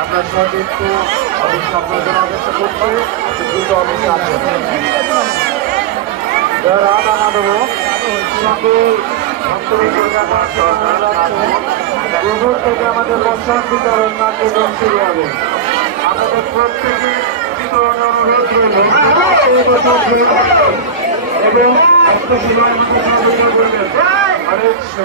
আপনার সঙ্গে একটু আপনার জন্য অপেক্ষা করছি দ্রুত অপেক্ষা আছে রাধা মাধব সকল দুপুর থেকে আমাদের বর্ষণ বিতরণ কার্যক্রম শুরু হবে আমাদের প্রত্যেকে বিতরণ অনুরোধ রইল এবং একটা সময় আমাদের সহযোগিতা করবেন হরে কৃষ্ণ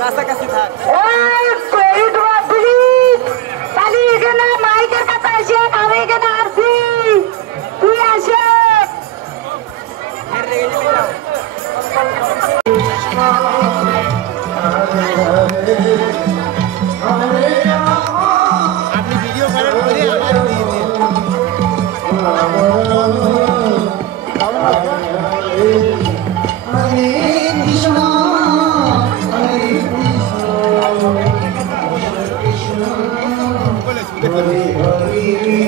কাছাকাছি থাক মাইকের কাছে আসে আমি এখানে আসছি তুই আসে আপনি ভিডিও করেন বলে আমার দিয়ে দিন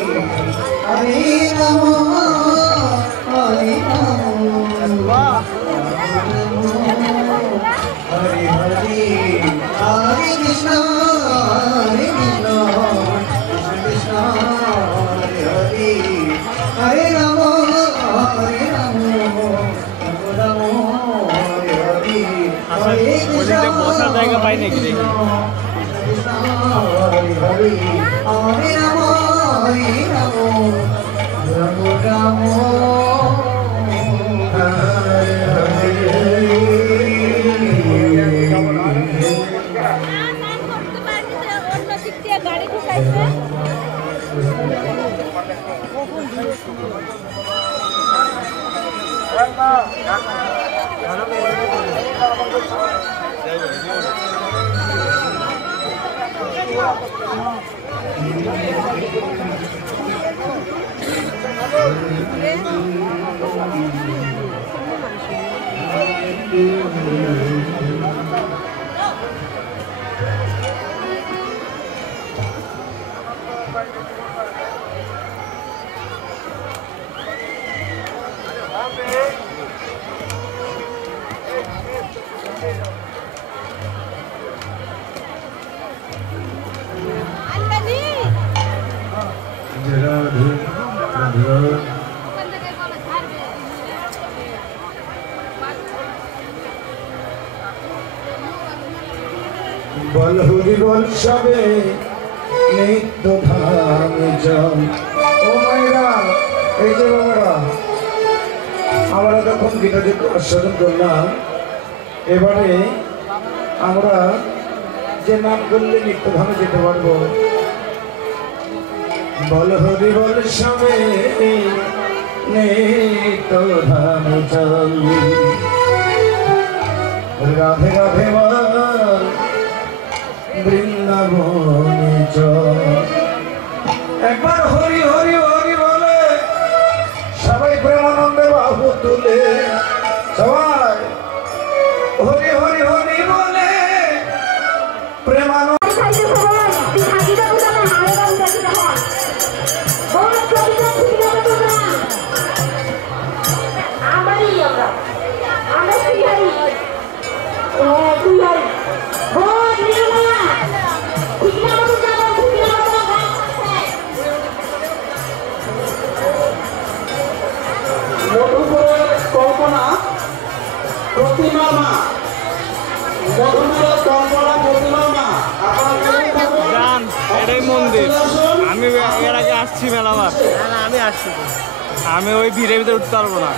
বসার জায়গা পাই নাকি দেখি গাড়ি ঢুকাইছে বলহুরি বল সবে নিত্য ধামে জল ও মায়েরা এই যে বাবারা আমরা যখন গীতাজি আস্বাদন করলাম এবারে আমরা যে নাম করলে নিত্য ধামে যেতে পারবো বলহুরি বল সবে নিত্য ধামে জল রাধে রাধে বল বৃন্দাবনে একবার হরি হরি হরি বলে সবাই প্রেমানন্দে বাহু তুলে সবাই হরি হরি হরি বলে প্রেমানন্দ এটাই মন্দির আমি এর আগে আসছি মেলাবার আমি আসছি আমি ওই ভিড়ের ভিতরে উঠতে পারবো না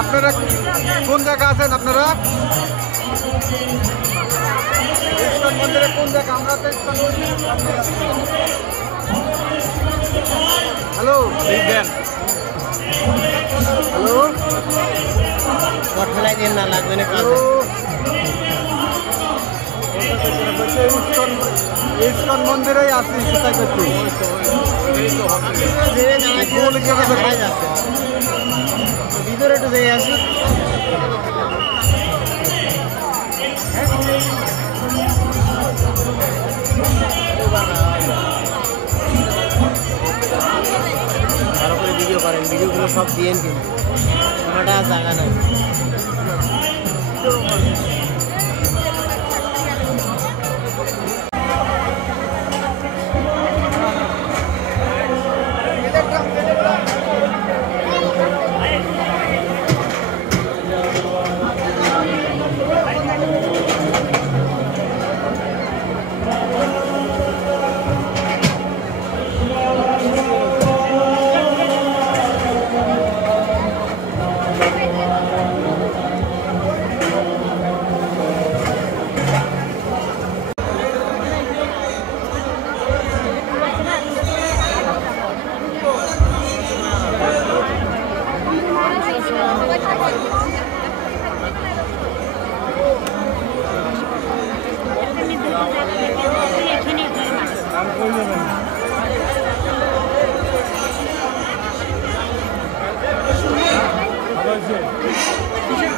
আপনারা কোন জায়গা আছেন? আপনারা ইস্কন মন্দিরে কোন জায়গা? আমরা তো ইস্কন মন্দিরে। হ্যালো হ্যালো, ফেলাই দিন না, লাগবে না। ইস্কন মন্দিরেই আছি, সেটাই করছি। ভিতরে একটু দেখে আসি। ভালো করে ভিডিও করেন, ভিডিওগুলো সব দিয়েন, কিন্তু ওটা জায়গা নাই।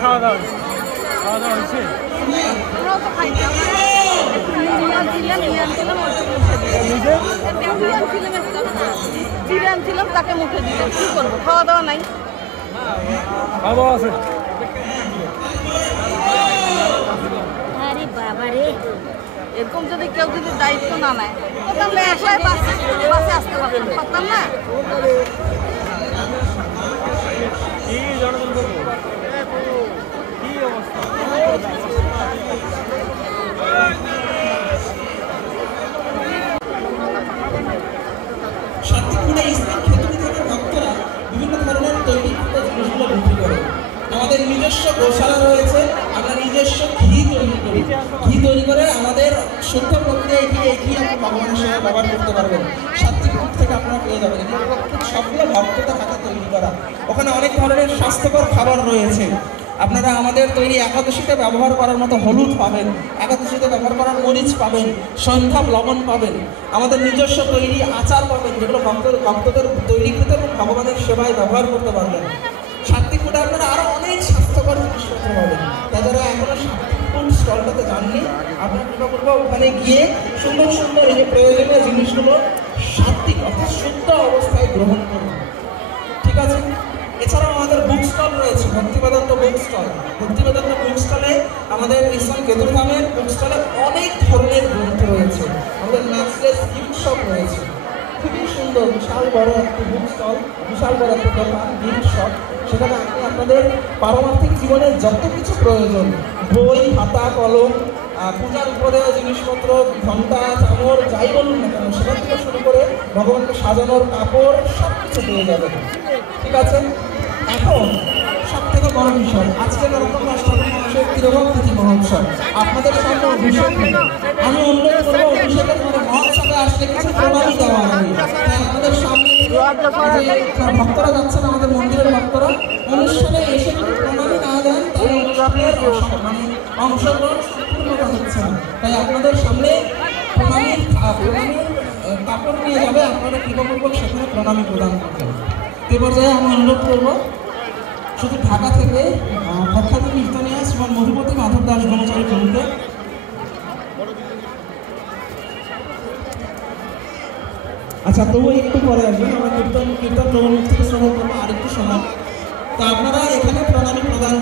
খাওয়া দাওয়া হয়েছে? দিলাম চিড়ে আনছিলাম তাকে মুখে দিলাম, কি করবো, খাওয়া দাওয়া নাই। আরে বাবা রে, এরকম যদি কেউ যদি দায়িত্ব না নেয় তাহলে আসায় বাসে আসতে পারতাম না। শান্তিপুরে ইসলাম খেতুরি থেকে ভক্তরা বিভিন্ন ধরনের তৈরি জিনিসগুলো বিক্রি করে। আমাদের নিজস্ব গোশালা রয়েছে, আমরা নিজস্ব ঘি তৈরি করি। ঘি তৈরি করে আমাদের শুদ্ধ প্রক্রিয়ায় ঘি, এই ঘি আপনি ভগবানের সেবা ব্যবহার করতে পারবেন। শান্তিপুর থেকে আপনারা পেয়ে যাবেন। সবগুলো ভক্তদের হাতে তৈরি করা। ওখানে অনেক ধরনের স্বাস্থ্যকর খাবার রয়েছে। আপনারা আমাদের তৈরি একাদশীতে ব্যবহার করার মতো হলুদ পাবেন, একাদশীতে ব্যবহার করার মরিচ পাবেন, সন্ধ্যা লবণ পাবেন, আমাদের নিজস্ব তৈরি আচার পাবেন, যেগুলো ভক্তদের তৈরিকৃত এবং ভগবানের সেবায় ব্যবহার করতে পারবেন। শান্তিপুরে আপনারা আরও অনেক স্বাস্থ্যকর জিনিসপত্র পাবেন। তাছাড়া এখনো শান্তিপুর স্টলটাতে যাননি, আপনারা কৃপা করবো ওখানে গিয়ে সুন্দর সুন্দর এই যে প্রয়োজনীয় জিনিসগুলো সাত্বিক অর্থাৎ শুদ্ধ অবস্থায় গ্রহণ করুন। ঠিক আছে? এছাড়াও আমাদের বুক স্টল রয়েছে, ভক্তিবেদান্ত বুক স্টল। ভক্তিবেদান্ত বুক স্টলে আমাদের ইসলাম কেতুরধামের বুক স্টলে অনেক ধরনের গ্রন্থ রয়েছে। আমাদের ম্যাচলেস গিফট শপ রয়েছে, খুবই সুন্দর, বিশাল বড় একটি বুক স্টল, বিশাল বড় একটা দোকান, গিফট শপ। সেখানে আপনি আপনাদের পারমার্থিক জীবনের যত কিছু প্রয়োজন, বই, খাতা, কলম, পূজার উপদেয় জিনিসপত্র, ঘন্টা, চামর, যাই বলুন না কেন, সেখান থেকে শুরু করে ভগবানকে সাজানোর কাপড় সব কিছু পেয়ে যাবেন। ঠিক আছে? এখন সব থেকে বড় বিষয়, আজকে নরোত্তম দাস ঠাকুর মহাশয়ের তিরোভাব তিথি মহোৎসব। আপনাদের সামনে অভিষেক নিয়ে আমি অনুরোধ করবো, অভিষেকের মহোৎসবে আসলে কিছু প্রণামী দেওয়া হবে। তাই আপনাদের সামনে ভক্তরা যাচ্ছেন, আমাদের মন্দিরের ভক্তরা, অনুষ্ঠানে এসে যদি প্রণামী না দেন তাহলে অনুষ্ঠানের অংশগ্রহণ সম্পূর্ণতা হচ্ছে না। তাই আপনাদের সামনে প্রণামীর কাপড় নিয়ে যাবে, আপনারা কৃপাপূর্বক সেখানে প্রণামী প্রদান করবেন। এ পর্যায়ে আমি অনুরোধ করব, শুধু ঢাকা থেকে প্রখ্যাত কীর্তনিয়া শ্রীমান মধুপতি মাধব দাস ব্রহ্মচারী প্রভুকে আচ্ছা তবু একটু পরে আসবেন, আমরা কীর্তন প্রবণ থেকে শ্রবণ করবো আরেকটু সময়। তো আপনারা এখানে প্রণামী প্রদান